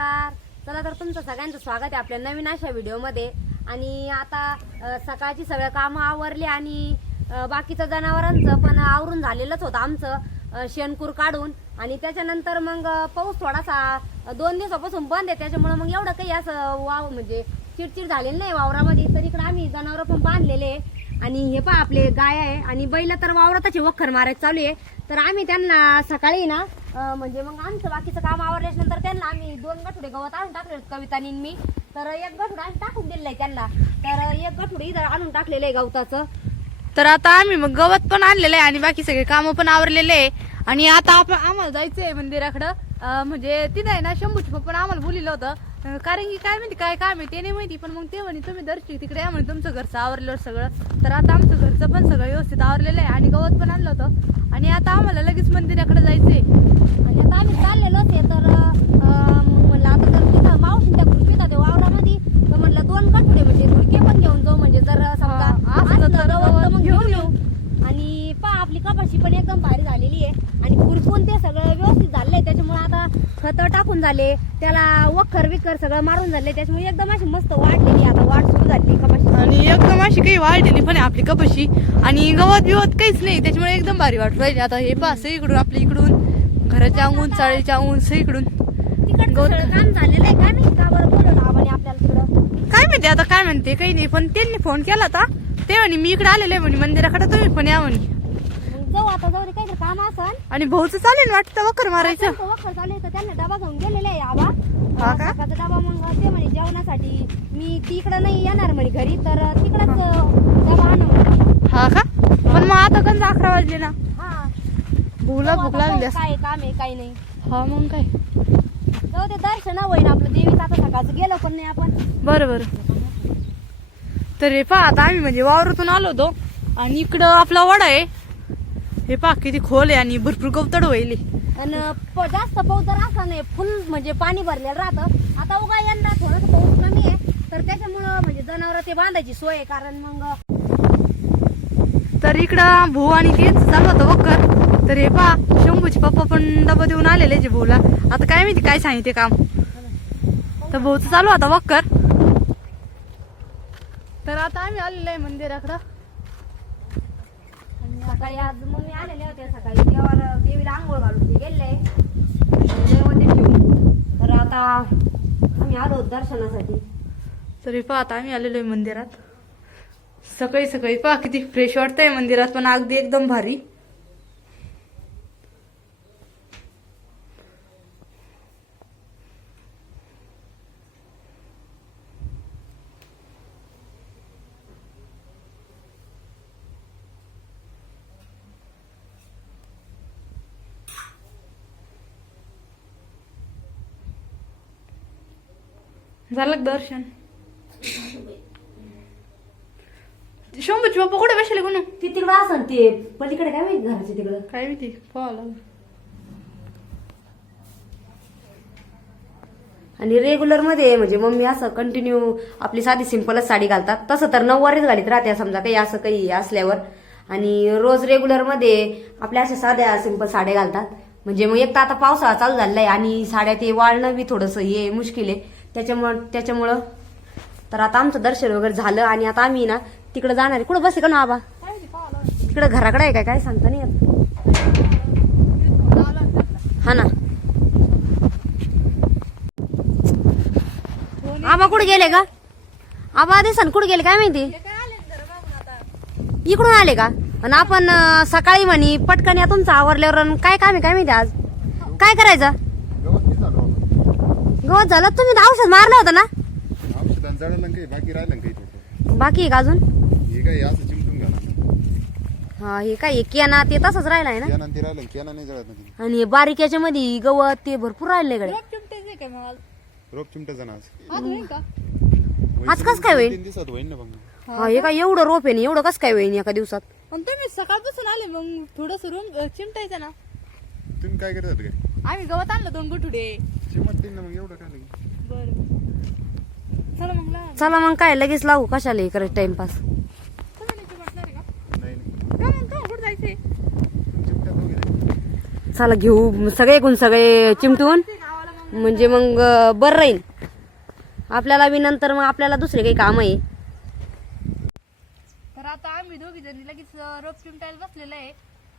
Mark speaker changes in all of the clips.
Speaker 1: नमस्कार. चला तर तुमचं सगळ्यांचं स्वागत आहे आपल्या नवीन अशा व्हिडिओमध्ये. आणि आता सकाळची सगळं कामं आवरली आणि बाकीचं जनावरांचं पण आवरून झालेलंच होतं आमचं शेणकूर काढून. आणि त्याच्यानंतर मग पाऊस थोडासा दोन दिवसापासून बंद आहे. त्याच्यामुळे मग एवढं काही असं वाव म्हणजे चिडचिड झालेलं नाही वावरामध्ये. तर इकडे आम्ही जनावरं पण बांधलेले आहे. आणि हे पहा आपले गाय आहे. आणि बैल तर वावरातच वखर मारायचं चालू आहे. तर आम्ही त्यांना सकाळी ना अं, म्हणजे मग आमचं बाकीचं काम आवरल्याच्या नंतर त्यांना आम्ही दोन गठुडे गवत आणून टाकले होते कवितानी आणि मी. तर एक गठुड आम्ही टाकून दिलेलं आहे त्यांना. तर एक गठुडे इथं आणून टाकलेलं आहे गवताचं.
Speaker 2: तर आता आम्ही मग गवत पण आणलेलं आहे आणि बाकी सगळे कामं पण आवरलेले आहे. आणि आता आपण आम्हाला जायचंय मंदिराकडं. अं, म्हणजे तिथं आहे ना शंभूची पण आम्हाला बोलिलं होतं. अं, कारण की काय माहिती काय काम आहे ते नाही माहिती पण मग ते म्हणे तुम्ही दर्शक तिकडे या म्हणे तुमचं घरचं आवरलं सगळं. तर आता आमचं घरचं पण सगळं व्यवस्थित आवरलेलं आहे आणि गवत पण आणलं होतं. आणि आता आम्हाला लगेच मंदिराकडे जायचंय.
Speaker 1: आणि आता आम्ही चाललेलोच आहे तर म्हणलं आता तर तिथं मावशी त्या कृषीत होते वावरामध्ये तर म्हणलं दोन गठुडे म्हणजे धुडके पण घेऊन जाऊ म्हणजे जर समजा
Speaker 2: असलं तर
Speaker 1: गवत तर मग
Speaker 2: गवत
Speaker 1: घेऊन
Speaker 2: घेऊन
Speaker 1: येऊ आणि पहा आपली कपाशी पण एकदम भारी झालेली आहे. आणि खुरपून ते सगळं व्यवस्थित झालंय. त्याच्यामुळे आता खत टाकून झाले. त्याला वखर विखर सगळं मारून झाले त्याच्यामुळे एकदम अशी मस्त वाढलेली आहे. आता वाढ सुरू झाली कपाशी.
Speaker 2: आणि एकदम अशी काही वाढलेली पण आहे आपली कपाशी. आणि गवत बिवत काहीच नाही. त्याच्यामुळे एकदम भारी वाटत राहिली. आता हे पहा इकडून आपल्या इकडून घराच्या अंगून चाळीच्या अंगून इकडून
Speaker 1: काम झालेलं आहे का नाही? का बरं आपल्याला तिकडं?
Speaker 2: काय माहिती आता काय म्हणते? काही नाही. पण त्यांनी फोन केला होता. ते म्हणे मी इकडे आलेले म्हणे मंदिराकडे तुम्ही पण या. म्हणे.
Speaker 1: जाऊ आता जाऊ दे काहीतरी काम असन.
Speaker 2: आणि भाऊचं चालेल वाटतं वखर मारायचं.
Speaker 1: त्यांचं वखर चालू आहे तर त्यांना डबा घेऊन गेलेले आहे आबा.
Speaker 2: हा का?
Speaker 1: सकाळचा डबा मग ते म्हणे जेवणासाठी. मी तिकडं नाही येणार म्हणे घरी तर तिकडच डबा आणा.
Speaker 2: हा का? पण मग आता कंच अकरा वाजले ना.
Speaker 1: हा.
Speaker 2: भूला
Speaker 1: जाऊ
Speaker 2: भूक
Speaker 1: आता
Speaker 2: लागली
Speaker 1: काय काम आहे काय नाही.
Speaker 2: हा मग काय?
Speaker 1: जाऊ ते दर्शन होईन आपलं देवीचं आता सकाळचं गेलो पण नाही आपण.
Speaker 2: बरं बरं. तर हे पहा आता आम्ही म्हणजे वावरातून आलो होतो. आणि इकडं आपला वडा आहे. हे पहा किती खोल आहे आणि भरपूर गवतड होईल.
Speaker 1: आणि प- जास्त पाऊस जर असा नाही फुल म्हणजे पाणी भरलेलं राहतं. आता उगा यंदा थोडस पाऊस कमी आहे तर त्याच्यामुळं म्हणजे जनावर ते बांधायची सोय आहे कारण मग
Speaker 2: तर इकडं भाऊ आणि तेच चालू होतं वक्कर तर हे पहा शंभूचे पप्पा पण डबा देऊन आलेले जे भाऊला. आता काय माहिती काय सांगितले काम. तर भाऊचं चालू होता वक्कर तर आता आम्ही आलेलो आहे मंदिराकडं.
Speaker 1: सकाळी आज मम्मी आलेले होते सकाळी. देवाला देवीला आंघोळ घालून ते गेले. देवाने ठेवून. तर आता आम्ही आलो दर्शनासाठी.
Speaker 2: तरी पहा आता आम्ही आलेलो आहे मंदिरात. सकाळी सकाळी पहा किती फ्रेश वाटतंय मंदिरात पण अगदी एकदम भारी. झालं दर्शन? शंभूची बाप्पा कुठे बसले कोण?
Speaker 1: ते तिकडं असन ते पलीकडे काय माहिती घराच्या तिकडं?
Speaker 2: काय माहिती पाहावं
Speaker 1: आणि रेग्युलरमध्ये म्हणजे मम्मी असं कंटिन्यू आपली साधी सिंपलच साडी घालतात. तसं तर नऊवारीच घालीत राहते समजा काही असं काही असल्यावर. आणि रोज रेग्युलरमध्ये आपल्या अशा साध्या सिंपल साड्या घालतात. म्हणजे मग एक तर आता पावसाळा चालू झालेला आहे आणि साड्या ते वाळणं बी थोडंसं हे मुश्किल आहे. त्याच्यामुळं त्याच्यामुळं. तर आता आमचं दर्शन वगैरे झालं आणि आता आम्ही ना तिकडं जाणार आहे. कुठं बसे का ना आबा तिकडं घराकडे आहे काय काय सांगता नाही येत. हा ना. आबा कुठे गेले का आबा दिसन कुठे गेले काय माहिती? इकडून आले का? आणि आपण सकाळी म्हणी पटकन या तुमचं आवरल्यावर काय काम आहे काय माहिती आज? काय करायचं?
Speaker 3: गवत झालं
Speaker 1: तुम्ही तर औषध मारलं होतं ना?
Speaker 3: औषधानं जळलं काही बाकी राहिलं काही थोडं.
Speaker 1: बाकी आहे का अजून?
Speaker 3: हे काय असं चिमटून घाला
Speaker 1: हा हे काय कियाना ते तसंच ना?
Speaker 3: ते राहिलं केना नाही जळत नाही
Speaker 1: आणि हे बारीक याच्या मध्ये गवत ते भरपूर राहिले कडे
Speaker 2: काय मग?
Speaker 3: रोप चिमटा जण आज.
Speaker 2: होईल का?
Speaker 1: आज कसं काय होईल?
Speaker 3: तीन दिवसात होईल ना मग
Speaker 1: हा हे काय एवढं रोप आहे ना एवढं कसं काय होईल एका दिवसात?
Speaker 2: पण तुम्ही सकाळपासून आले मग थोडस रूम चिमटायचं ना.
Speaker 3: तुम्ही काय करतात काय
Speaker 2: आम्ही गवत आणलं दोन गुठुडे.
Speaker 3: ना मग एवढं काय लगे
Speaker 2: बर. चला मग लावा.
Speaker 1: चला मग काय लगेच लावू कशाला हे करत टाइमपास
Speaker 2: नाही चिमटणार आहे का?
Speaker 3: नाही नाही.
Speaker 2: का म्हणतो कुठं जायचंय?
Speaker 3: चिमट्यात वगैरे
Speaker 1: चला घेऊ सगळे एकूण सगळे चिमटून.
Speaker 2: ते गावाला मग
Speaker 1: म्हणजे मग अं, बरं राहील. आपल्याला बी नंतर मग आपल्याला दुसरे काही काम आहे.
Speaker 2: तर आता आम्ही दोघी जणी लगेच अं, रोप चिमटायला बसलेलं आहे.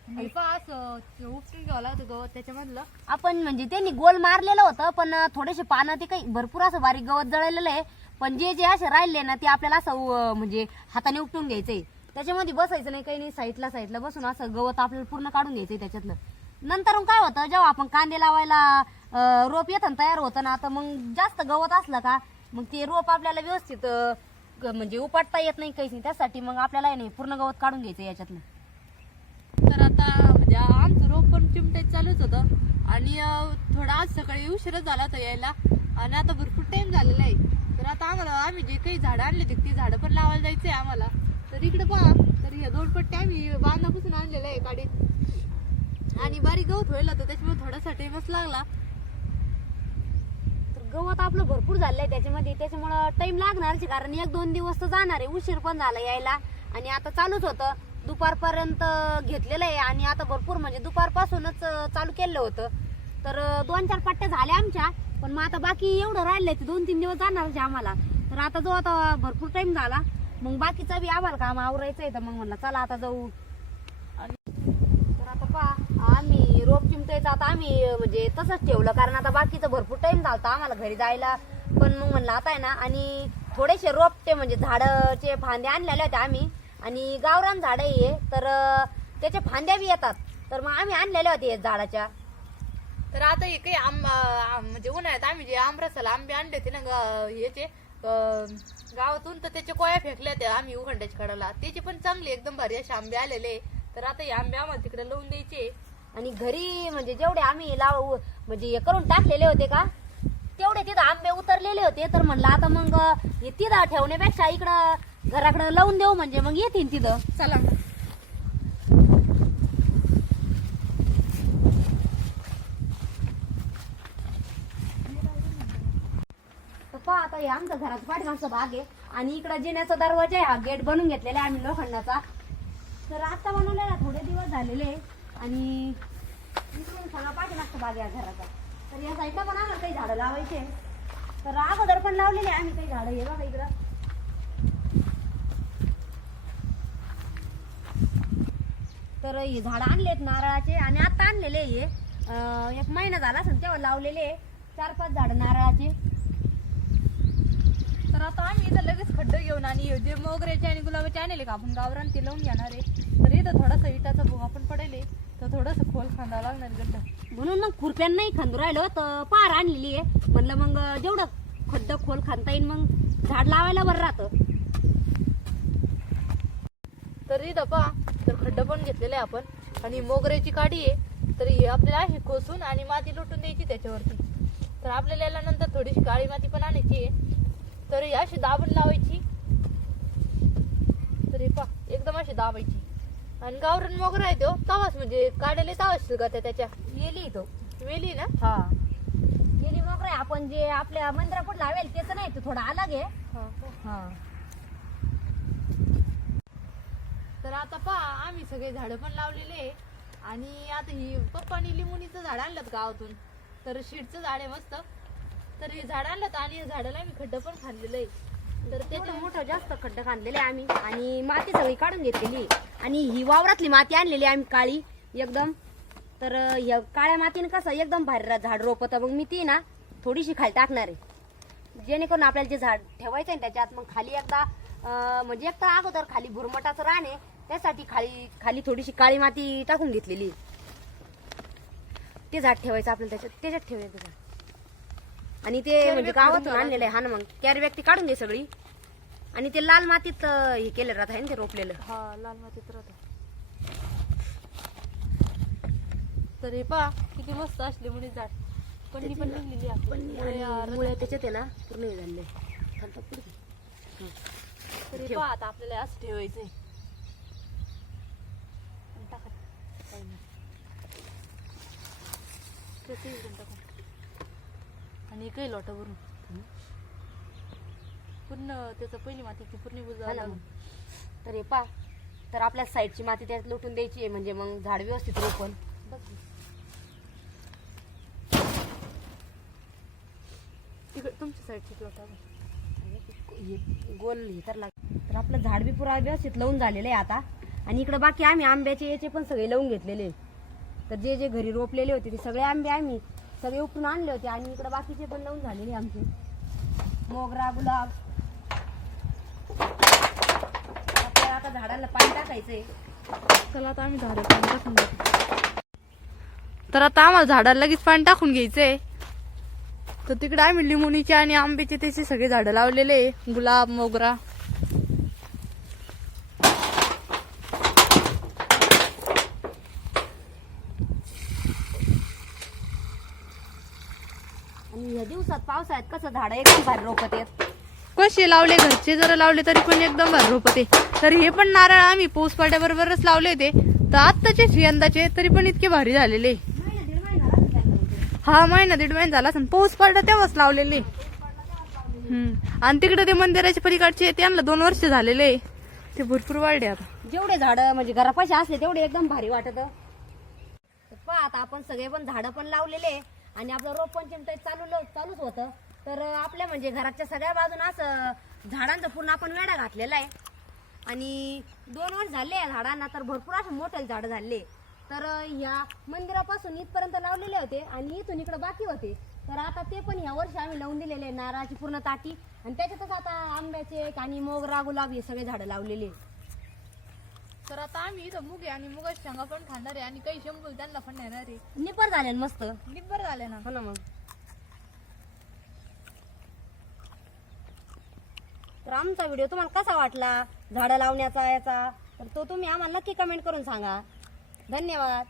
Speaker 2: असं उपटून घ्यावं लागतं गवत त्याच्यामधलं.
Speaker 1: आपण म्हणजे त्यांनी गोल मारलेलं होतं पण थोडेसे पानं ते काही भरपूर असं बारीक गवत जळलेलं आहे. पण जे जे असे राहिले ना ते आपल्याला असं म्हणजे हाताने उपटून घ्यायचंय. त्याच्यामध्ये बसायचं नाही काही नाही. साईडला साईडला बसून असं गवत आपल्याला पूर्ण काढून घ्यायचंय त्याच्यातलं. नंतर मग काय होतं जेव्हा आपण कांदे लावायला अं, रोप येतं ना, तयार होतं ना आता मग जास्त गवत असलं का मग ते रोप आपल्याला व्यवस्थित अं, ग- म्हणजे उपटता येत नाही काहीच नाही. त्यासाठी मग आपल्याला आहे नाही पूर्ण गवत काढून घ्यायचं याच्यातलं.
Speaker 2: तर आता म्हणजे आमचं रोप पण चिमटायचं चालूच होतं. आणि थोडा आज सकाळी उशीरच झाला होता यायला. आणि आता भरपूर टाइम झालेला आहे. तर आता आम्हाला आम्ही जे काही झाडं आणले ते ती झाडं पण लावायला जायचं आहे आम्हाला. तर इकडे पहा तर हे दोन पट्टे आम्ही बांधापासून आणलेलं आहे गाडीत आणि बारीक गवत व्हायला होतं त्याच्यामुळे थोडासा टाइमच लागला.
Speaker 1: तर गवत आपलं भरपूर झालंय त्याच्यामध्ये. त्याच्यामुळं टाइम लागणारच कारण एक दोन दिवस तर जाणार आहे. उशीर पण झाला यायला. आणि आता चालूच होतं. दुपारपर्यंत घेतलेलं आहे आणि आता भरपूर म्हणजे दुपारपासूनच चालू केलं होतं. तर दोन चार पट्ट्या झाल्या आमच्या पण मग आता बाकी एवढं राहिलंय ते दोन तीन दिवस जाणारच आम्हाला. तर आता जो आता भरपूर टाइम झाला मग बाकीचा बी आम्हाला काम आवरायचं आहे तर मग म्हणलं चला आता जाऊ. तर आता पहा आम्ही रोप चिमटायचं आता आम्ही म्हणजे तसंच ठेवलं कारण आता बाकीचं भरपूर टाइम झाला आम्हाला घरी जायला. पण मग म्हणलं आता आहे ना आणि थोडेसे रोपटे म्हणजे झाडाचे फांदे आणलेले होते आम्ही आणि गावरान झाडं आहे तर त्याच्या फांद्या बी येतात. तर मग आम्ही आणलेल्या होते झाडाच्या.
Speaker 2: तर आता हे काही आंबा म्हणजे उन्हाळ्यात आम्ही जे आमरसाला आंबे आणले होते ना गा- याचे अं, गावातून तर त्याच्या कोया फेकल्या होत्या आम्ही उखंड्याच्या कडाला त्याचे पण चांगले एकदम भारी असे आंबे आलेले. तर आता हे आंबे आम्हाला तिकडे लावून द्यायचे.
Speaker 1: आणि घरी म्हणजे जेवढे आम्ही लाव म्हणजे हे करून टाकलेले होते का तेवढे तिथं आंबे उतरलेले होते. तर म्हणलं आता मग हे तिथं ठेवण्यापेक्षा इकडं घराकडं लावून देऊ म्हणजे मग येतील तिथं.
Speaker 2: चला.
Speaker 1: तर पहा आता हे आमचं घराचं पाठीमागचा भाग आहे आणि इकडं जिन्याचा दरवाजा आहे. हा गेट बनवून घेतलेला आहे आम्ही लोखंडाचा. तर आता बनवलेला थोडे दिवस झालेले आहे. आणि इकडून सगळा पाठीमागचा भाग आहे घराचा. तर या साईडला पण आम्हाला काही झाडं लावायचे तर अगोदर पण लावलेले आम्ही काही झाडं. हे बघा इकडं. तर हे झाडं आणलेत नारळाचे आणि आता आणलेले आहे हे. अं, एक महिना झाला असेल तेव्हा लावलेले आहे. चार पाच झाडं नारळाचे
Speaker 2: तर आता आम्ही इथं लगेच खड्डे घेऊन आणि हे जे मोगऱ्याचे आणि गुलाबाचे आणले का आपण गावरान ते लावून घेणार आहे तर इथं थोडासा इटाचा भोग पण पडेल आहे. तर थोडंसं खोल खांदा लागणार गड्डा
Speaker 1: म्हणून मग खुरप्यान नाही राहिलं राहिलो तर पार आणलेली आहे म्हणलं मग जेवढं खड्ड खोल खांदता येईल मग झाड लावायला बरं राहतं
Speaker 2: तर इथं पहा तर खड्डा पण घेतलेला आहे आपण. आणि मोगऱ्याची काडी आहे. तर ही आपल्याला अशी कोसून आणि माती लुटून द्यायची त्याच्यावरती. तर आपल्याला याला नंतर थोडीशी काळी माती पण आणायची आहे. तर ही अशी दाबून लावायची. तर हे पहा एकदम अशी दाबायची. आणि गावरान मोगरा आहे तो. तवाच म्हणजे काढायला तवाच का त्याच्या.
Speaker 1: गेली तो.
Speaker 2: वेली ना?
Speaker 1: हा. गेली मग रे आपण जे आपल्या मंदिरापुढे लावेल त्याचं नाही तो थोडा अलग आहे. हा.
Speaker 2: तर आता पहा आम्ही सगळे झाडं पण लावलेले आणि आता ही पप्पानी लिंबुनीचं झाड आणलं गावातून. तर शीडचं झाड आहे मस्त. तर हे झाड आणलं आणि या झाडाला आम्ही खड्डं पण खाल्लेलं आहे.
Speaker 1: तर त्याचं मोठं जास्त खड्ड खांदलेले आम्ही. आणि माती सगळी काढून घेतलेली. आणि ही वावरातली माती आणलेली आम्ही काळी एकदम. तर या काळ्या मातीनं कसं एकदम भारी झाड रोपतं. मग मी ती ना थोडीशी खाली टाकणार आहे. जेणेकरून आपल्याला जे झाड ठेवायचं आहे ना त्याच्यात मग खाली एकदा म्हणजे एक तर अगोदर खाली भुरमटाचं आहे. त्यासाठी खाली खाली थोडीशी काळी माती टाकून घेतलेली. ते झाड ठेवायचं आपल्याला त्याच्यात त्याच्यात ठेवायचं झाड. आणि ते म्हणजे गावातून आणलेलं आहे हा ना मग. कॅरी बॅग ती काढून दे सगळी. आणि ते लाल मातीत हे केलं राहत आहे ना ते रोपलेलं?
Speaker 2: हा लाल मातीत राहतो. तर हे पहा किती मस्त असले मुली झाड. पण पण निघलेली. मुळे,
Speaker 1: त्याच्यात आहे ना पूर्ण हे झाले
Speaker 2: तर हे पहा आता आपल्याला असं ठेवायचंय आणि टाका. काही नाही. त्याचं इकडून टाकून. आणि काही लोटा भरून पूर्ण त्याचं पहिली माती ती पूर्ण बुजा
Speaker 1: हा ना मग. तर हे पा तर आपल्या साईडची माती त्यात लुटून द्यायची आहे म्हणजे मग झाड व्यवस्थित रोपण
Speaker 2: तिकडे तुमच्या साईडची
Speaker 1: हे गोल हे तर लाग तर आपलं झाड बी पुरा व्यवस्थित लावून झालेलं आहे आता आणि इकडे बाकी आम्ही आंब्याचे याचे पण सगळे लावून घेतलेले आहे. तर जे जे घरी रोपलेले होते ते सगळे आंबे आम्ही सगळे उपटून आणले होते आणि इकडे बाकीचे पण लावून झालेले आमचे. मोगरा गुलाब. आपल्याला आता झाडाला पाणी टाकायचंय.
Speaker 2: चला आता आम्ही झाडं पाणी टाकून तर आता आम्हाला झाडाला लगेच पाणी टाकून घ्यायचंय. तर तिकडे आम्ही लिंबुनीचे आणि आंब्याचे त्याचे सगळे झाडं लावलेले आहे. गुलाब मोगरा
Speaker 1: आणि या दिवसात पावसाळ्यात कसं झाडं एकदम भारी रोपत येत
Speaker 2: कसे लावले घरचे जर लावले तरी पण एकदम भारी रोपते तर हे पण नारळ आम्ही पाऊस पड्याबरोबरच लावले होते. तर आत्ताचे यंदाचे तरी पण इतके भारी झालेले. हा महिना दीड महिना झाला असं पाऊस पडला तेव्हाच लावलेले. हम्म. आणि तिकडे ते मंदिराच्या पलीकडचे त्यांना दोन वर्ष झालेले. ते भरपूर वाढले आता.
Speaker 1: जेवढे झाडं म्हणजे घरापाशी असले तेवढे एकदम भारी वाटत. पहा आता आपण सगळे पण झाडं पण लावलेले. आणि आपलं रोप तर चालू चालूच होतं. तर आपल्या म्हणजे घराच्या सगळ्या बाजून असं झाडांचं पूर्ण आपण वेडा घातलेला आहे. आणि दोन वर्ष झाले या झाडांना तर भरपूर असे मोठे झाडं झाले. तर ह्या मंदिरापासून इथपर्यंत लावलेले होते आणि इथून इकडे बाकी होते. तर आता ते पण ह्या वर्षी आम्ही लावून दिलेले आहे, नारळाची पूर्ण ताटी. आणि त्याच्यातच आता आंब्याचे आणि मोगरा गुलाब हे सगळे झाडं लावलेले. आहे.
Speaker 2: तर आता आम्ही इथं मुगे आणि मुगाची शेंगा पण खाणार आहे आणि काही शंभर त्यांना पण नेणार आहे.
Speaker 1: निपर झाले ना मस्त.
Speaker 2: निब्बर झाले ना.
Speaker 1: हो ना मग. तर आमचा व्हिडिओ तुम्हाला कसा वाटला? झाडं लावण्याचा याचा तर तो तुम्ही आम्हाला नक्की कमेंट करून सांगा. धन्यवाद.